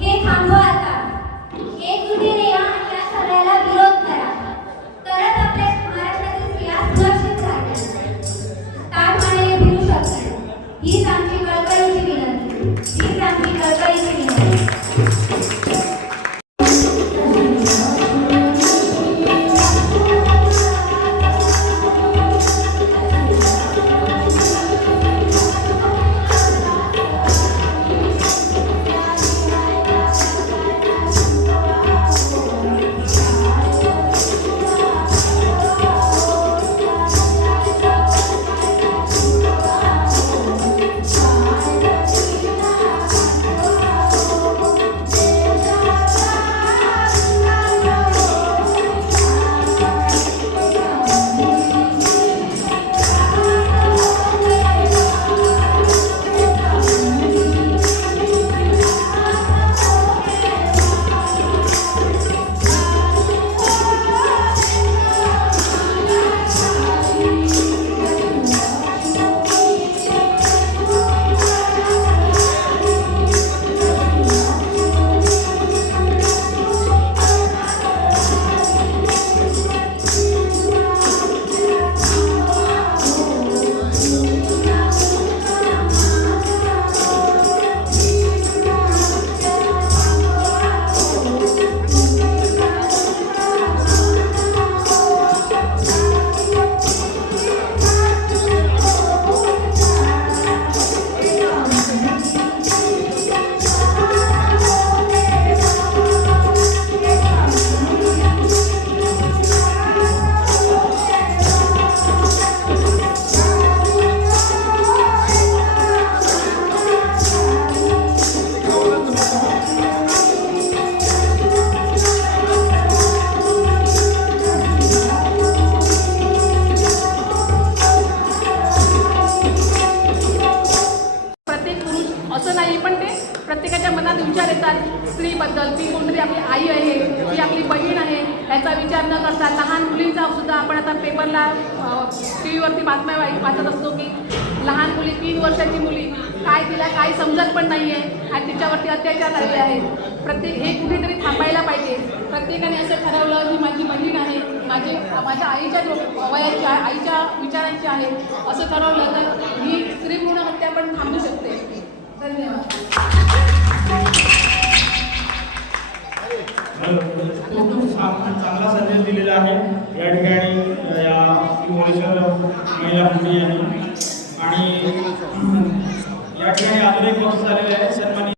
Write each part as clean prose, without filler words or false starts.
हे थांबवा आता. एकजुटीने या आणि या सगळ्याला विरोध करा. तरच आपल्या महाराष्ट्रातील स्त्रिया सुरक्षित राहतील, ताठमानेने फिरू शकतील. हीच आमची कळकळीची विनंती. हीच आमची कळकळीची विनंती. प्रत्येकाच्या मनात विचार येतात स्त्रीबद्दल. ती कोणतरी आपली आई आहे, ती आपली बहीण आहे, याचा विचार न करता लहान मुलींचा सुद्धा आपण आता पेपरला टी व्हीवरती बातम्या वाचत असतो की लहान मुली 3 वर्षाची मुली काय तिला काय समजत पण नाही आहे आणि तिच्यावरती अत्याचार झालेले आहेत. हे कुठेतरी थांबायला पाहिजे. प्रत्येकाने असं ठरवलं की माझी बहीण आहे, माझ्या आईच्या वयाची आईच्या विचारांची आहे असं ठरवलं तर ही स्त्री भ्रूण हत्या पण थांबू शकते. धन्यवाद. चांगला संदेश दिलेला आहे या ठिकाणी या मोरेश्वर महिला मंडळी आणि या ठिकाणी अजून एक गोष्ट झालेली आहे. सन्मानित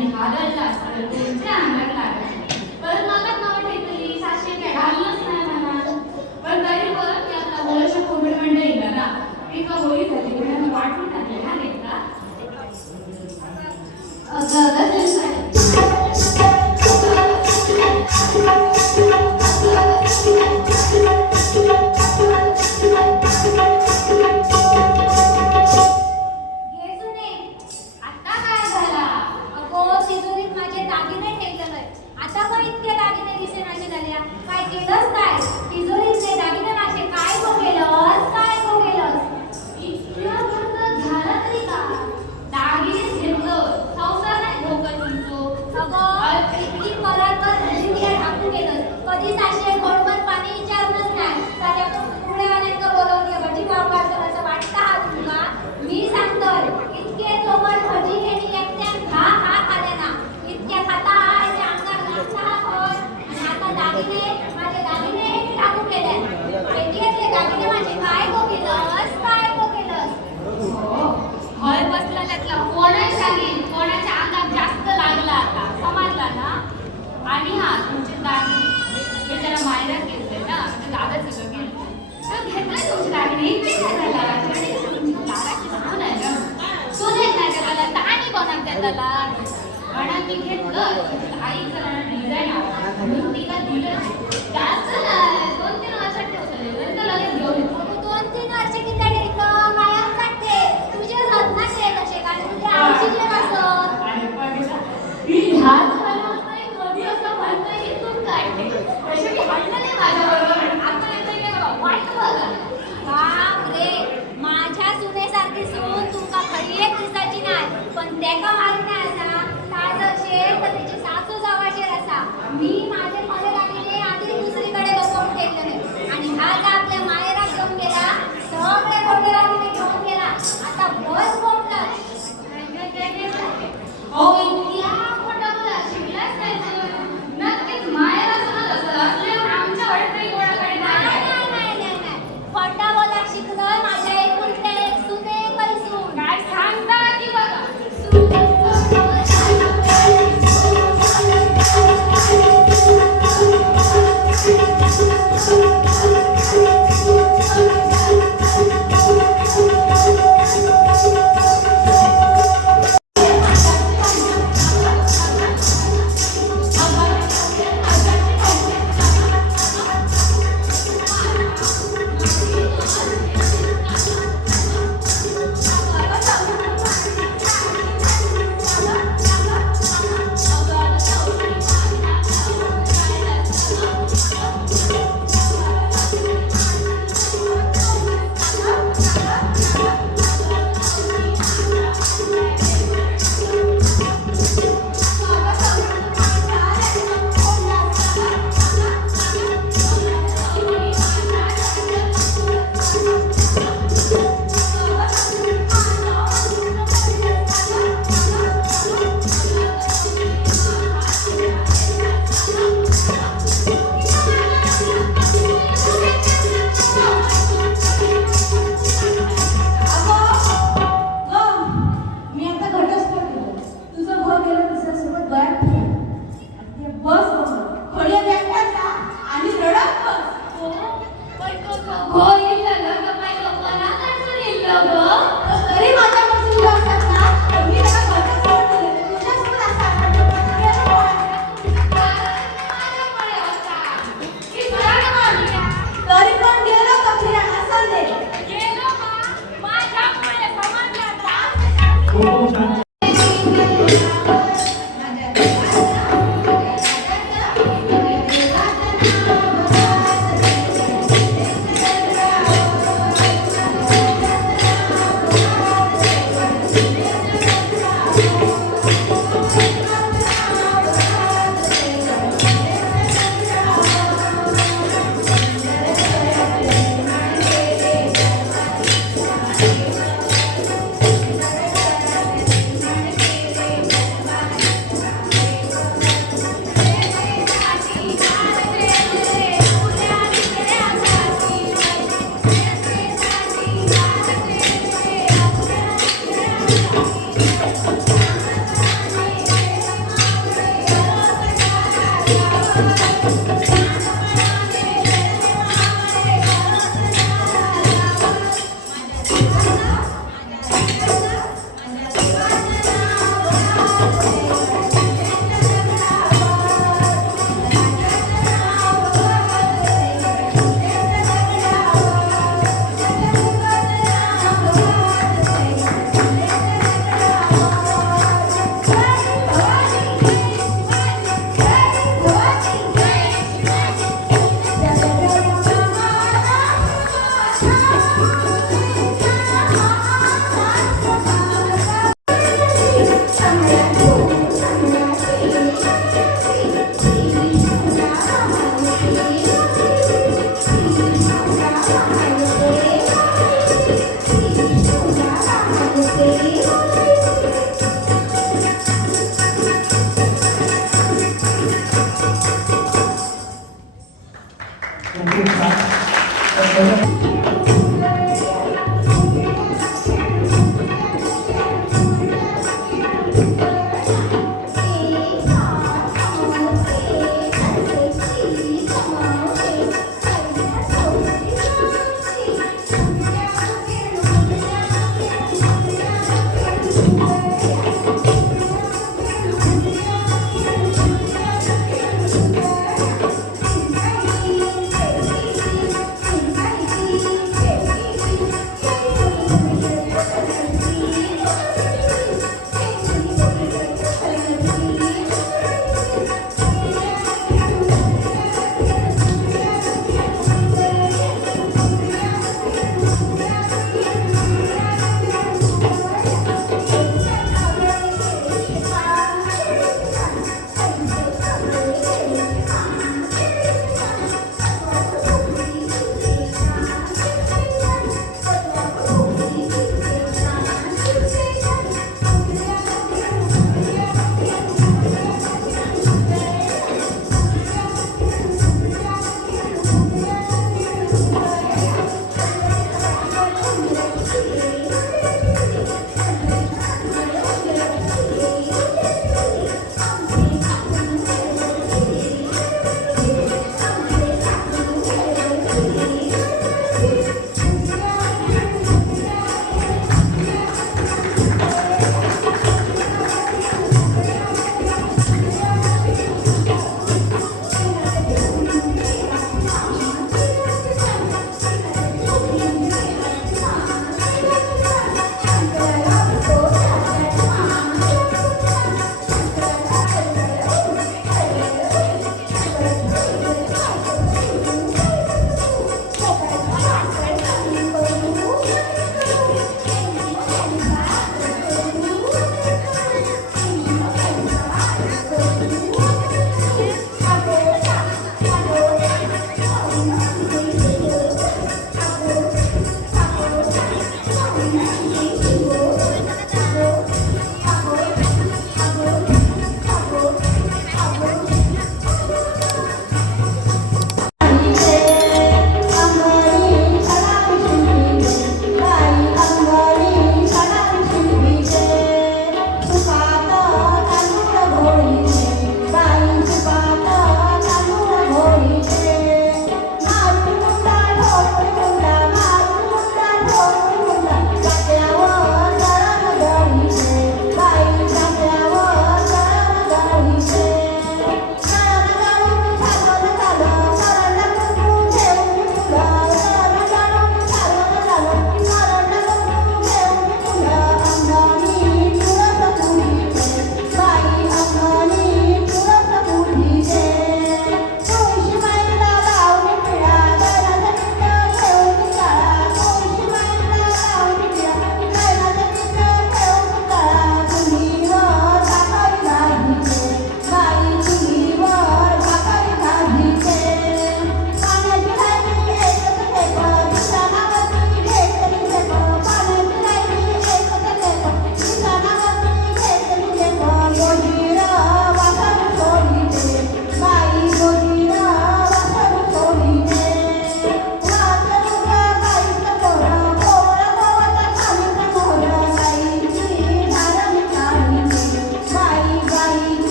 आणि हादरला असताना तुमच्या अंगात लागला. परत मला नाव ठेवली सासरे काय घाललंच नाही मला. पण तरी परत मी आपला बोलायच्या कोविड मंडळीला ना एका होळी झाली म्हणून वाटून टाकले हा लेखा. घेसुने, आता काय झाला? अगो तिजोरीत माझे दागिने ठेवलेले. आता पण इतके दागिने दिसेनासे झाल्या. काय केलंस काय? तिजोरीतले दागिने माझे काय गो केलंस? काय गो केलंस? इतक्या खर्च झाला तरी का? दागिनेच घेतलं, संसार नाही धोका तुमचो. अगं इतकी कराकर जिंदगी टाकून केलंस. कधी साशे गोडभर पाणी विचारूनच नाही. त्याच्यातून पुण्यावाल्यांका बोलवून घे भजी पाव पाडतो असं वाटतं हा तुमका? मी सांगतोय इतके चोमट भजी खेळी एकट्यान खा खा खाले ना. इतक्या खाता हा याच्या अंगात लागता हा कोण? आणि आता दागिने माझे दागिने हे टाकून गेले. पेटीतले दागिने माझे काय गो केलंस? काय गो केलंस? हय बसला त्यातला कोणाही सांगेल कोणाच्या अंगात जास्त लागला आता समजला ना. आणि हा तुमचे दागिने हे त्याला मायरात घेतले ना म्हणजे दादा सगळं गेलं तर घेतलं तुमचे दागिने इकडे काय झाला आणि तुमची दादाची सून आहे ना सून आहे ना त्याला दाणी बनवते त्याला. म्हणून मी घेतलं आई जरा डिझाईन म्हणून तिला दिलं. जास्त नाही 2-3 वर्षात ठेवलं नंतर लगेच घेऊन येतो. 2-3 वर्ष किती टिकलं? कायम सांगते तुझे हसनाचे कसे काय तुझे आळशीचे कसं? आणि पण ती ह्याच घालवत नाही कधी असं म्हणतोय की तू काढते तसे मी म्हणलं नाही माझ्याबरोबर आता येतोय का बघा वाईट बघा. बाप रे माझ्या सुनेसारखी सून तुमका खरी एक दिसाची नाही. पण त्याका माहित नाही असा ताजर शेर तर तिची सासू जावाशेर असा. मी माझे मध्ये लागले आधी दुसरीकडे लपवून ठेवले आणि हा जा आपल्या मायरा घेऊन गेला. सगळे खोटे दागिने घेऊन गेला. आता बस बोंबलं. हो इतक्या खोटा बोला शिकलाच नाही तू. नक्कीच मायरा समज असं असल्यावर आमच्या वाटतंय कोणाकडे नाही नाही. नाही नाही नाही नाही खोटा बोला शिकलं माझ्या एकुलते एक सुने कैसून. काय सांगता की बघा. सुने समाजात